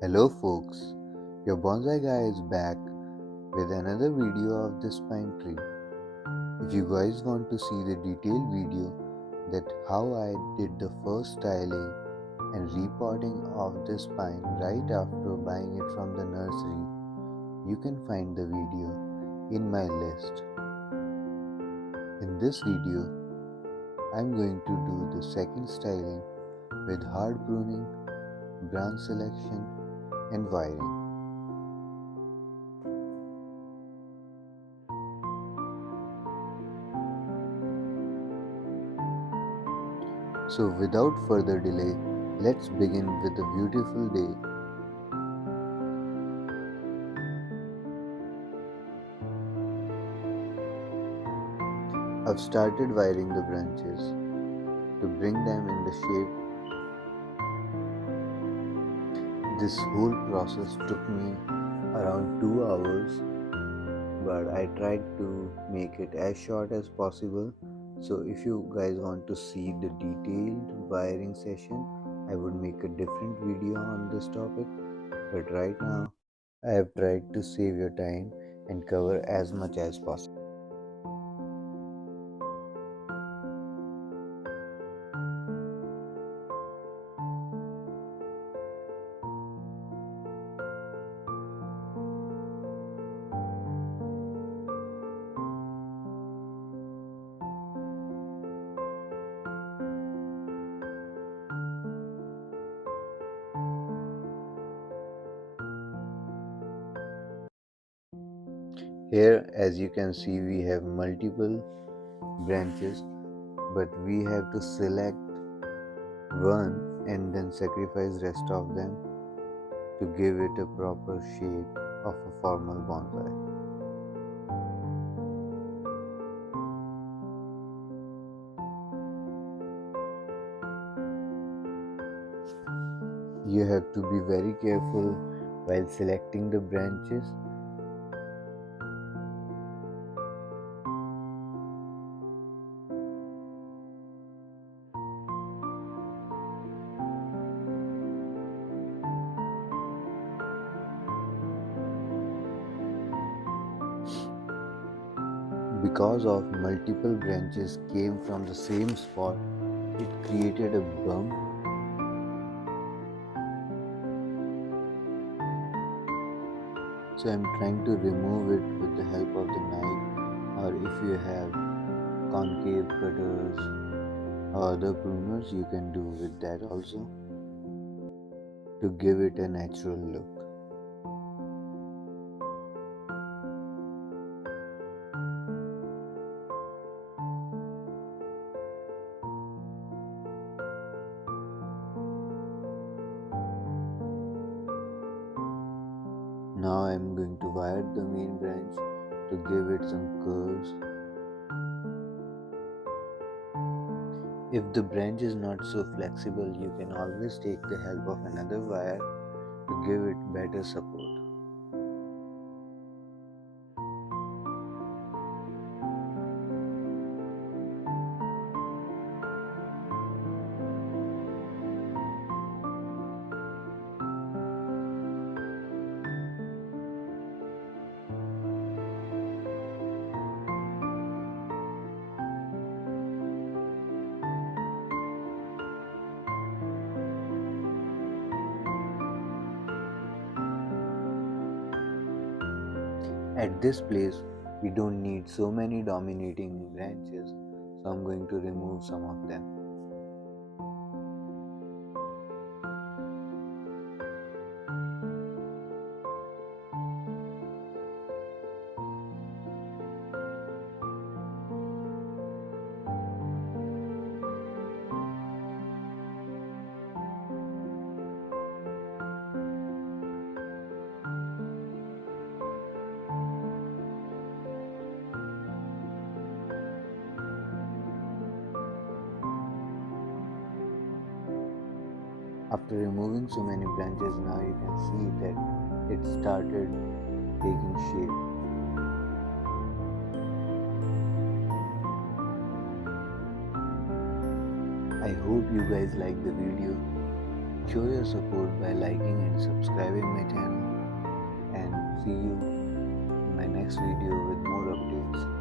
Hello folks, your bonsai guy is back with another video of this pine tree. If you guys want to see the detailed video that how I did the first styling and repotting of this pine right after buying it from the nursery, you can find the video in my list. In this video, I'm going to do the second styling with hard pruning, branch selection and wiring. So without further delay, let's begin with a beautiful day. I've started wiring the branches to bring them in the shape. This whole process took me around 2 hours, but I tried to make it as short as possible. So if you guys want to see the detailed wiring session, I would make a different video on this topic. But right now, I have tried to save your time and cover as much as possible. Here, as you can see, we have multiple branches, but we have to select one and then sacrifice rest of them to give it a proper shape of a formal bonsai. You have to be very careful while selecting the branches. Because of multiple branches came from the same spot, it created a bump. So I'm trying to remove it with the help of the knife, or if you have concave cutters or other pruners, you can do with that also to give it a natural look. Now I'm going to wire the main branch to give it some curves. If the branch is not so flexible, you can always take the help of another wire to give it better support. At this place, we don't need so many dominating branches, so I'm going to remove some of them. After removing so many branches, now you can see that it started taking shape. I hope you guys like the video. Show your support by liking and subscribing my channel, and see you in my next video with more updates.